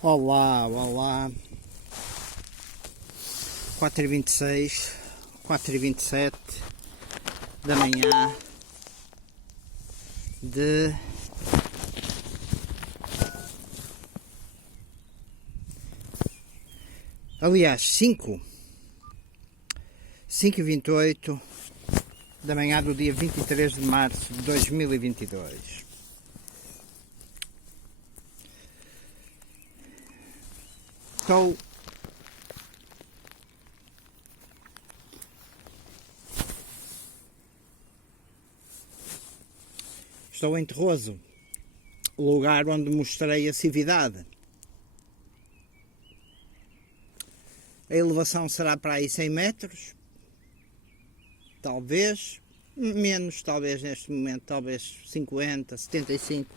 Olá, olá, 4h26, 4h27 da manhã de aliás 5h28 da manhã do dia 23 de março de 2022. Estou em Terroso, lugar onde mostrei a cividade. A elevação será para aí 100 metros, talvez, menos, talvez neste momento, talvez 50, 75.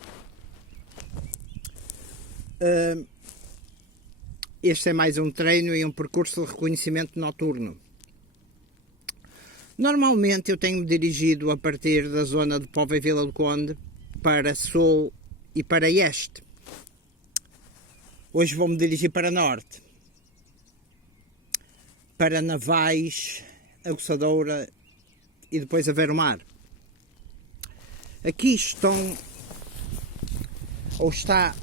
Este é mais um treino e um percurso de reconhecimento noturno. Normalmente eu tenho-me dirigido a partir da zona de Póvoa e Vila do Conde para sul e para este. Hoje vou-me dirigir para norte, para Navais, Aguçadoura e depois a ver o mar. Aqui está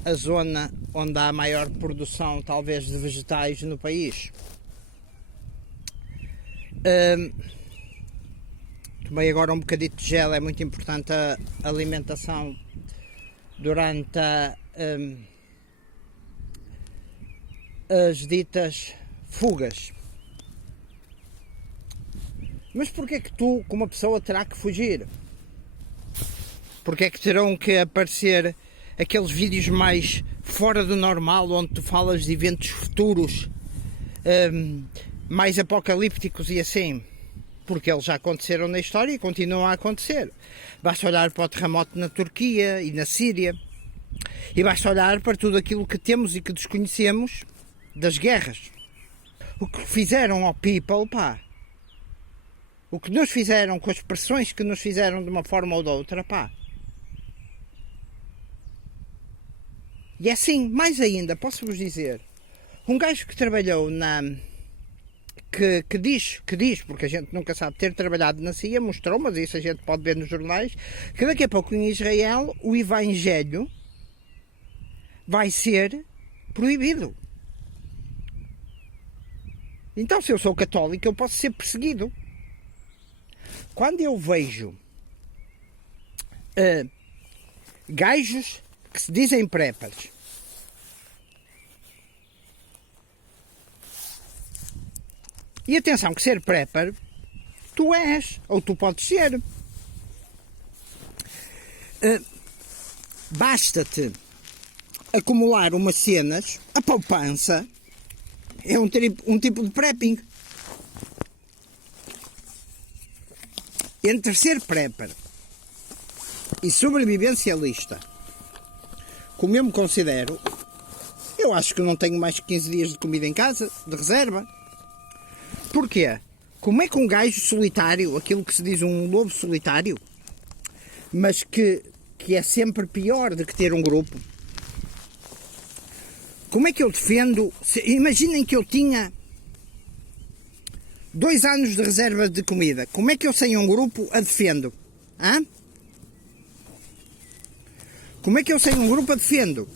a zona onde há a maior produção, talvez, de vegetais no país. Tomei agora um bocadito de gel, é muito importante a alimentação durante as ditas fugas. Mas porquê é que tu, como uma pessoa, terá que fugir? Porquê é que terão que aparecer aqueles vídeos mais fora do normal, onde tu falas de eventos futuros, mais apocalípticos e assim? Porque eles já aconteceram na história e continuam a acontecer. Basta olhar para o terremoto na Turquia e na Síria, e basta olhar para tudo aquilo que temos e que desconhecemos das guerras. O que fizeram ao people, pá. O que nos fizeram, com as pressões que nos fizeram de uma forma ou de outra, pá. E é assim, mais ainda, posso-vos dizer, um gajo que trabalhou que diz, porque a gente nunca sabe, ter trabalhado na CIA, mostrou, mas isso a gente pode ver nos jornais, que daqui a pouco em Israel o Evangelho vai ser proibido. Então, se eu sou católico, eu posso ser perseguido. Quando eu vejo gajos que se dizem preppers e atenção que ser prepper tu és, ou tu podes ser, basta-te acumular umas cenas, a poupança é um tipo de prepping. Entre ser prepper e sobrevivencialista, como eu me considero, eu acho que não tenho mais de 15 dias de comida em casa, de reserva. Porquê? Como é que um gajo solitário, aquilo que se diz um lobo solitário, mas que é sempre pior do que ter um grupo, como é que eu defendo? Imaginem que eu tinha 2 anos de reserva de comida. Como é que eu sem um grupo a defendo? Hã? Como é que eu sem um grupo a defendo?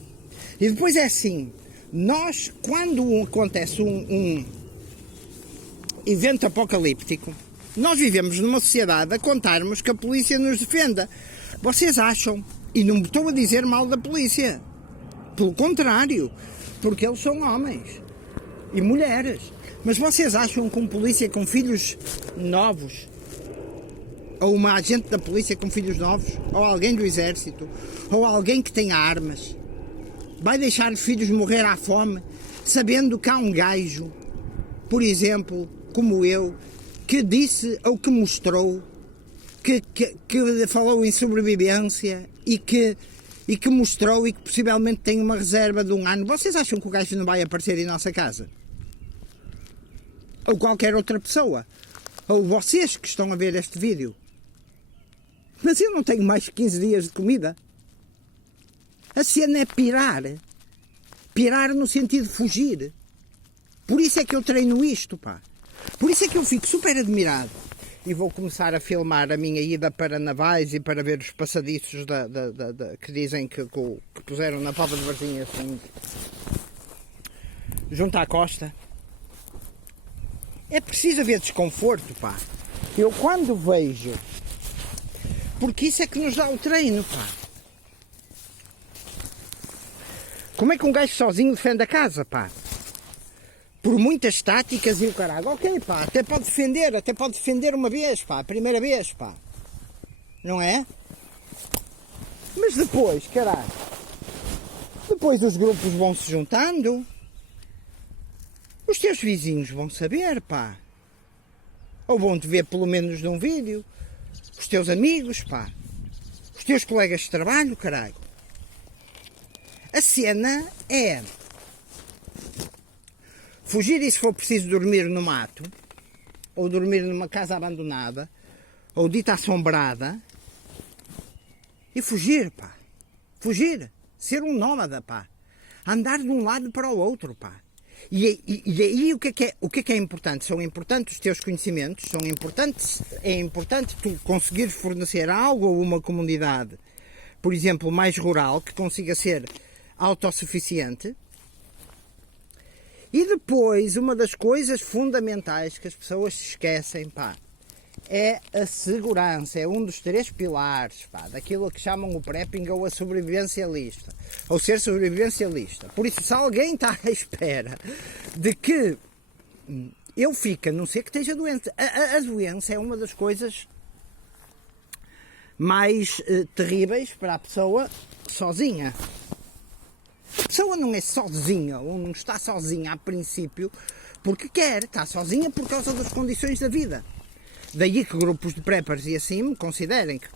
E depois é assim, nós, quando acontece um evento apocalíptico, nós vivemos numa sociedade a contarmos que a polícia nos defenda. Vocês acham, e não estou a dizer mal da polícia, pelo contrário, porque eles são homens e mulheres, mas vocês acham que um polícia com filhos novos, ou uma agente da polícia com filhos novos, ou alguém do exército, ou alguém que tenha armas, vai deixar os filhos morrer à fome, sabendo que há um gajo, por exemplo, como eu, que disse ou que mostrou, que falou em sobrevivência e que mostrou e que possivelmente tem uma reserva de 1 ano? Vocês acham que o gajo não vai aparecer em nossa casa? Ou qualquer outra pessoa? Ou vocês que estão a ver este vídeo? Mas eu não tenho mais de 15 dias de comida. A cena é pirar. Pirar no sentido de fugir. Por isso é que eu treino isto, pá. Por isso é que eu fico super admirado. E vou começar a filmar a minha ida para Navais e para ver os passadiços que dizem que puseram na Póvoa de Varzim, assim, junto à costa. É preciso haver desconforto, pá. Eu quando vejo... Porque isso é que nos dá o treino, pá. Como é que um gajo sozinho defende a casa, pá? Por muitas táticas e o caralho. Ok, pá, até pode defender uma vez, pá, a primeira vez, pá. Não é? Mas depois, caralho, depois os grupos vão se juntando. Os teus vizinhos vão saber, pá. Ou vão-te ver pelo menos num vídeo. Os teus amigos, pá. Os teus colegas de trabalho, caralho. A cena é... fugir e se for preciso dormir no mato, ou dormir numa casa abandonada, ou dita assombrada, e fugir, pá. Fugir. Ser um nómada, pá. Andar de um lado para o outro, pá. E aí o que é importante? São importantes os teus conhecimentos, é importante tu conseguires fornecer algo a uma comunidade, por exemplo, mais rural, que consiga ser autossuficiente. E depois, uma das coisas fundamentais que as pessoas se esquecem, pá, é a segurança. É um dos 3 pilares, pá, daquilo que chamam o prepping ou a sobrevivencialista. Ou ser sobrevivencialista. Por isso, se alguém está à espera de que eu fique, a não ser que esteja doente, a doença é uma das coisas mais terríveis para a pessoa sozinha. A pessoa não é sozinha, ou não está sozinha a princípio porque quer, está sozinha por causa das condições da vida. Daí que grupos de preppers e assim me considerem, que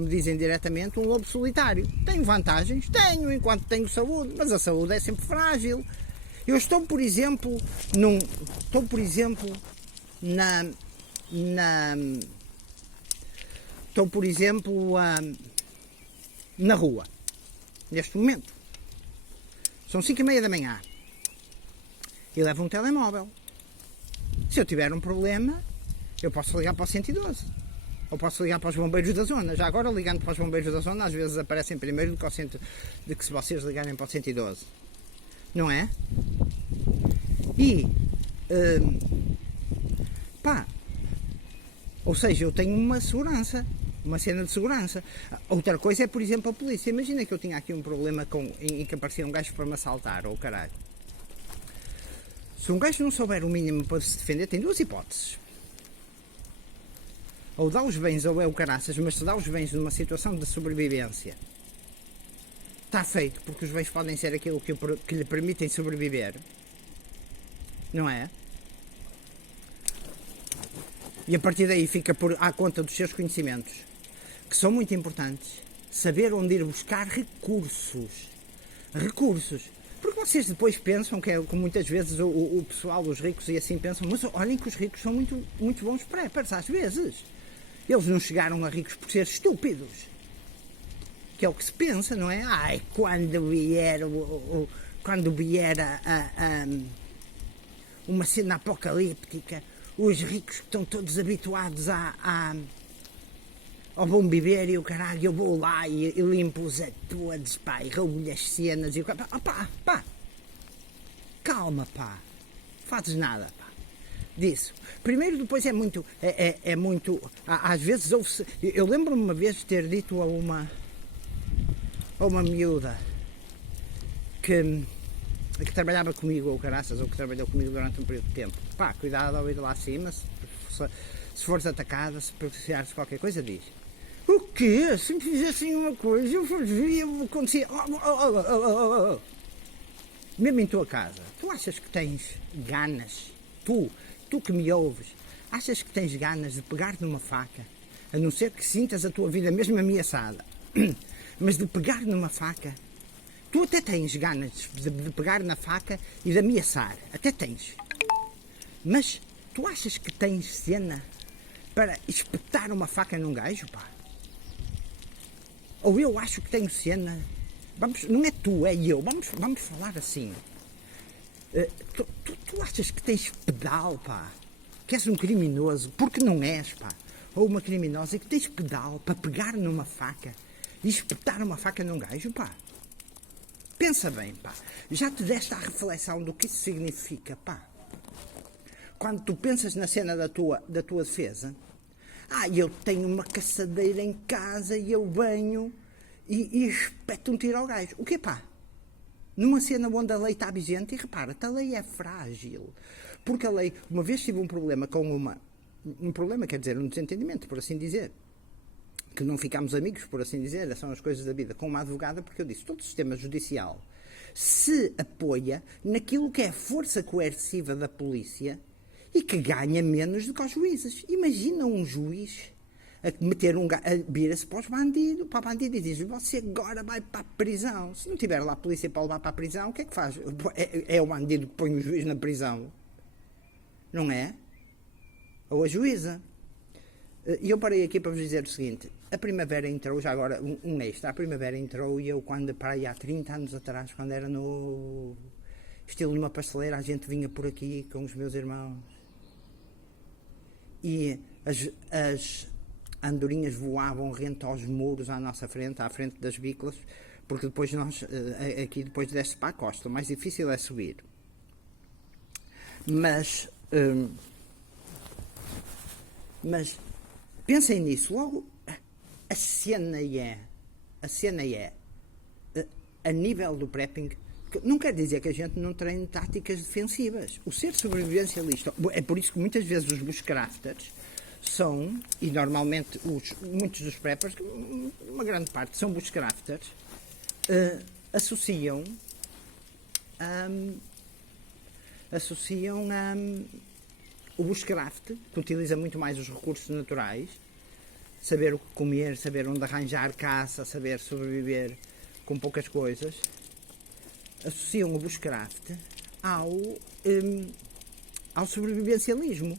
me dizem diretamente um lobo solitário. Tenho vantagens? Tenho, enquanto tenho saúde, mas a saúde é sempre frágil. Eu estou, por exemplo, na rua. Neste momento. São 5:30 da manhã. E levo um telemóvel. Se eu tiver um problema, eu posso ligar para o 112. Ou posso ligar para os bombeiros da zona. Já agora, ligando para os bombeiros da zona, às vezes aparecem primeiro do que se vocês ligarem para o 112. Não é? E... pá... Ou seja, eu tenho uma segurança. Uma cena de segurança. Outra coisa é, por exemplo, a polícia. Imagina que eu tinha aqui um problema em que aparecia um gajo para me assaltar, ou caralho. Se um gajo não souber o mínimo para se defender, tem 2 hipóteses. Ou dá os bens ou é o caraças, mas se dá os bens numa situação de sobrevivência, está feito, porque os bens podem ser aquilo que lhe permitem sobreviver. Não é? E a partir daí fica à conta dos seus conhecimentos, que são muito importantes. Saber onde ir buscar recursos. Recursos. Porque vocês depois pensam que muitas vezes o pessoal, os ricos e assim pensam, mas olhem que os ricos são muito, muito bons preppers, às vezes. Eles não chegaram a ricos por ser estúpidos. Que é o que se pensa, não é? Ai, quando vier uma cena apocalíptica, os ricos que estão todos habituados ao bom viver e o caralho, eu vou lá e limpo-os a todos, pá, e roubo-lhe as cenas e o caralho, pá, calma, pá, fazes nada, pá, disso. Primeiro, depois é muito, às vezes ouve-se, eu lembro-me uma vez de ter dito a uma miúda que trabalhava comigo, ou caraças, ou que trabalhou comigo durante um período de tempo, pá, cuidado ao ir lá acima, se fores atacada, se precisares de qualquer coisa, diz. O quê? Se me fizessem uma coisa, eu fazia, acontecia. Mesmo em tua casa, tu achas que tens ganas, tu que me ouves, achas que tens ganas de pegar numa faca, a não ser que sintas a tua vida mesmo ameaçada, mas de pegar numa faca, tu até tens ganas de pegar na faca e de ameaçar, até tens, mas tu achas que tens cena para espetar uma faca num gajo, pá? Ou eu acho que tenho cena não é tu, é eu, vamos falar assim. Tu achas que tens pedal, pá? Que és um criminoso, porque não és, pá? Ou uma criminosa, e que tens pedal para pegar numa faca e espetar uma faca num gajo, pá? Pensa bem, pá. Já te deste a reflexão do que isso significa, pá? Quando tu pensas na cena da tua defesa, eu tenho uma caçadeira em casa e eu venho e espeto um tiro ao gajo. O quê, pá? Numa cena onde a lei está vigente, e repara-te, a lei é frágil. Porque a lei, uma vez tive um problema com um problema, quer dizer, um desentendimento, por assim dizer, que não ficámos amigos, por assim dizer, são as coisas da vida, com uma advogada, porque eu disse, todo o sistema judicial se apoia naquilo que é a força coerciva da polícia e que ganha menos do que os juízes. Imagina um juiz a meter vira-se para a bandido e diz, você agora vai para a prisão. Se não tiver lá a polícia para levar para a prisão, o que é que faz? É o bandido que põe o juiz na prisão, não é? Ou a juíza. E eu parei aqui para vos dizer o seguinte, a primavera entrou, já agora um extra, a primavera entrou e eu quando, para aí há 30 anos atrás, quando era no estilo numa pasteleira, a gente vinha por aqui com os meus irmãos e as andorinhas voavam rente aos muros à nossa frente, à frente das biclas, porque depois nós, aqui depois desce para a costa, o mais difícil é subir. Mas pensem nisso, logo a cena é a nível do prepping, não quer dizer que a gente não treine táticas defensivas. O ser sobrevivencialista, é por isso que muitas vezes os bushcrafters são, e normalmente muitos dos preppers, uma grande parte são bushcrafters, associam o bushcraft, que utiliza muito mais os recursos naturais, saber o que comer, saber onde arranjar caça, saber sobreviver com poucas coisas, associam o bushcraft ao sobrevivencialismo.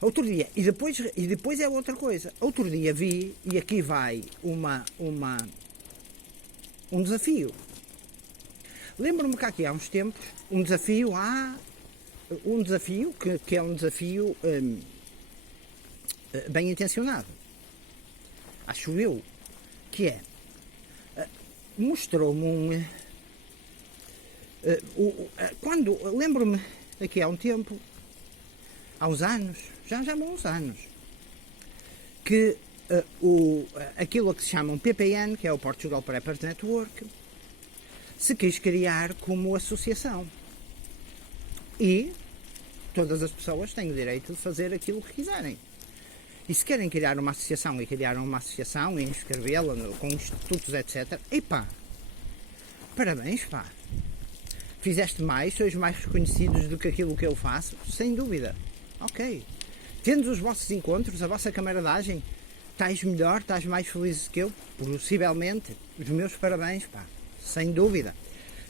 Outro dia, e depois é outra coisa, outro dia vi, e aqui vai um desafio. Lembro-me que aqui há uns tempos, um desafio que é um desafio bem intencionado, acho eu, que é, mostrou-me quando, lembro-me aqui há um tempo, há uns anos, já vão uns anos, que aquilo que se chama um PPN, que é o Portugal Preppers Network, se quis criar como associação. E todas as pessoas têm o direito de fazer aquilo que quiserem. E se querem criar uma associação, e inscrevê-la com institutos, etc., epá, parabéns, pá. Fizeste mais, sois mais reconhecidos do que aquilo que eu faço, sem dúvida. Ok. Tendo os vossos encontros, a vossa camaradagem, estás melhor, estás mais feliz que eu, possivelmente, os meus parabéns, pá, sem dúvida.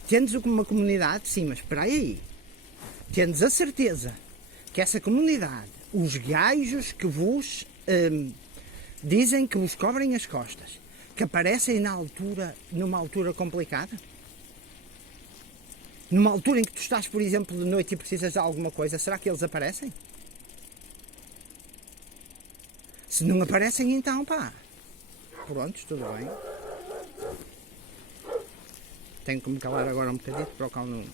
Tendes uma comunidade, sim, mas espera aí. Tendes a certeza que essa comunidade, os gajos que vos dizem que vos cobrem as costas, que aparecem numa altura complicada? Numa altura em que tu estás, por exemplo, de noite e precisas de alguma coisa, será que eles aparecem? Se não aparecem, então, pá, prontos, tudo bem. Tenho que me calar agora um bocadinho para o cão não...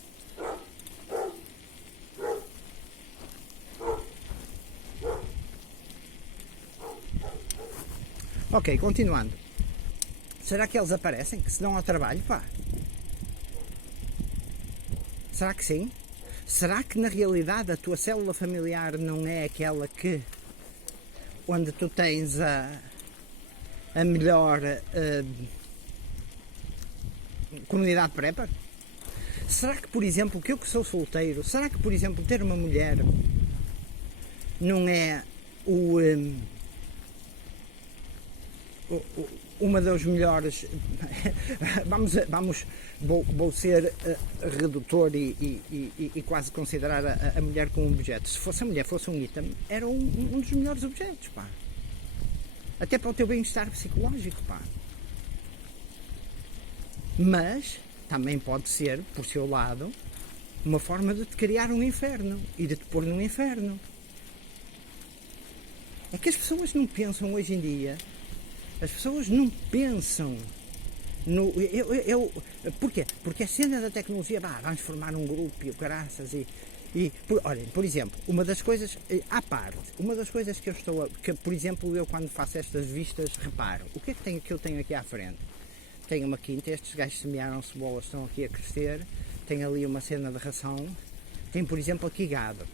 Ok, continuando. Será que eles aparecem? Que se dão ao trabalho, pá? Será que sim? Será que na realidade a tua célula familiar não é aquela que onde tu tens a melhor comunidade prepper? Será que, por exemplo, que eu que sou solteiro, será que, por exemplo, ter uma mulher não é uma das melhores... Vou ser redutor e quase considerar a mulher como um objeto. Se fosse a mulher fosse um item, era um dos melhores objetos, pá. Até para o teu bem-estar psicológico, pá. Mas também pode ser, por seu lado, uma forma de te criar um inferno e de te pôr num inferno. É que as pessoas não pensam hoje em dia, as pessoas não pensam no... Porquê? Porque a cena da tecnologia, vamos formar um grupo e o caraças olhem, por exemplo, uma das coisas, à parte, uma das coisas que eu por exemplo, eu quando faço estas vistas, reparo, o que é que eu tenho aqui à frente? Tenho uma quinta, estes gajos semearam cebolas, estão aqui a crescer, tem ali uma cena de ração, tem, por exemplo, aqui gado.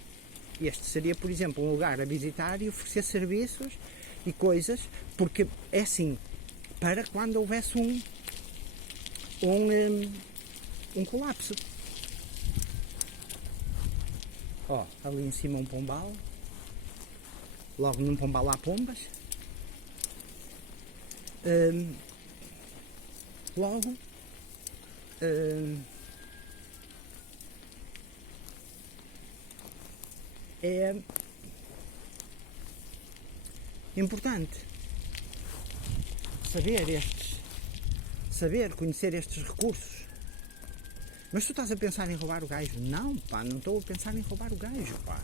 Este seria, por exemplo, um lugar a visitar e oferecer serviços e coisas, porque é assim, para quando houvesse um colapso. Ó, ali em cima um pombal, logo num pombal há pombas. Logo, é importante saber conhecer estes recursos. Mas tu estás a pensar em roubar o gajo? Não, pá, não estou a pensar em roubar o gajo, pá.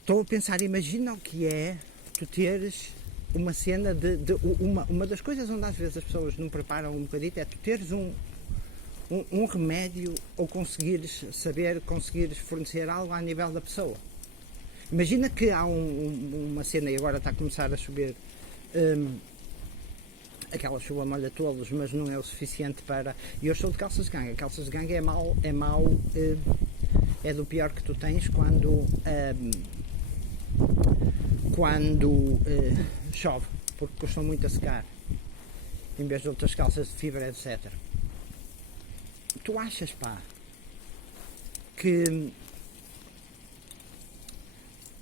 Estou a pensar, imagina o que é tu teres uma cena uma das coisas onde às vezes as pessoas não preparam um bocadito é tu teres um remédio ou conseguires fornecer algo a nível da pessoa. Imagina que há uma cena e agora está a começar a chover, aquela chuva molha todos, mas não é o suficiente para... E eu estou de calças de ganga. Calças de ganga é do pior que tu tens quando chove, porque custam muito a secar, em vez de outras calças de fibra, etc. Tu achas, pá, que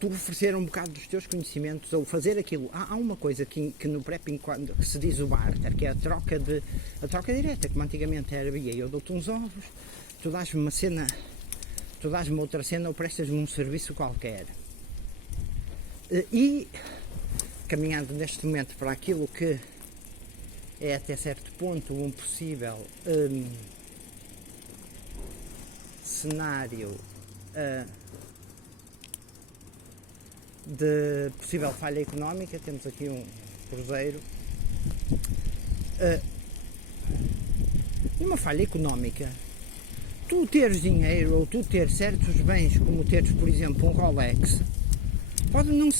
tu oferecer um bocado dos teus conhecimentos ou fazer aquilo, há uma coisa que no prepping que se diz o barter, que é a troca direta, como antigamente era, eu dou-te uns ovos, tu dás-me uma cena, tu dás-me outra cena ou prestas-me um serviço qualquer. E caminhando neste momento para aquilo que é até certo ponto um possível cenário de possível falha económica, temos aqui um cruzeiro. Numa falha económica, tu teres dinheiro ou tu teres certos bens, como teres, por exemplo, um Rolex, pode não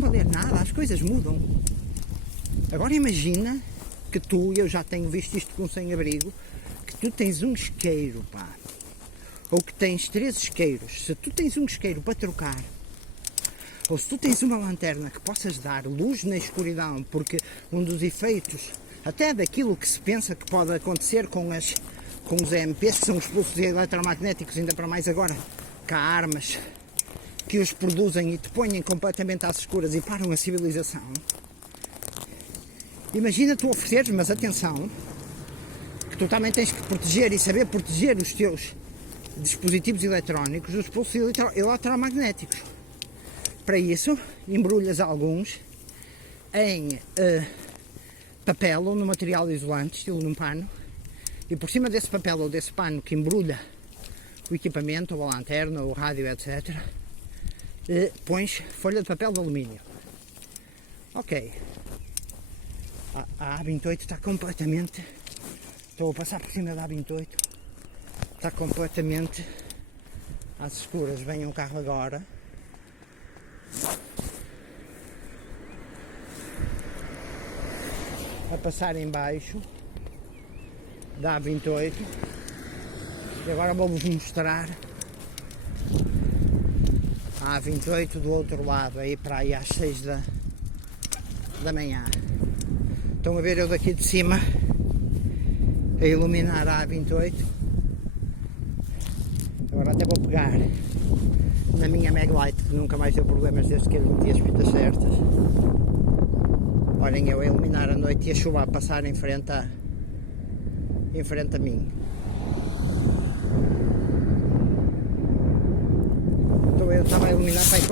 valer nada, as coisas mudam. Agora imagina que eu já tenho visto isto com sem-abrigo, que tu tens um isqueiro, pá, ou que tens 3 isqueiros. Se tu tens um isqueiro para trocar, ou se tu tens uma lanterna que possas dar luz na escuridão, porque um dos efeitos, até daquilo que se pensa que pode acontecer com os EMPs, que são os pulsos eletromagnéticos, ainda para mais agora, que há armas que os produzem e te põem completamente às escuras e param a civilização. Imagina tu ofereceres, mas atenção, que tu também tens que proteger e saber proteger os teus dispositivos eletrónicos dos pulsos eletromagnéticos. Para isso, embrulhas alguns em papel ou no material isolante, estilo num pano, e por cima desse papel ou desse pano que embrulha o equipamento, ou a lanterna, ou o rádio, etc., pões folha de papel de alumínio. Ok. A A28 está completamente... Estou a passar por cima da A28. Está completamente às escuras. Vem um carro agora. A passar em baixo da A28. E agora vou-vos mostrar a A28 do outro lado, aí para aí às 6 da manhã. Estão a ver eu daqui de cima a iluminar a A28. Agora até vou pegar na minha Maglite, que nunca mais deu problemas desde que eu meti as fitas certas. Olhem eu a iluminar a noite e a chuva a passar em frente a mim. Então eu estava a iluminar para aí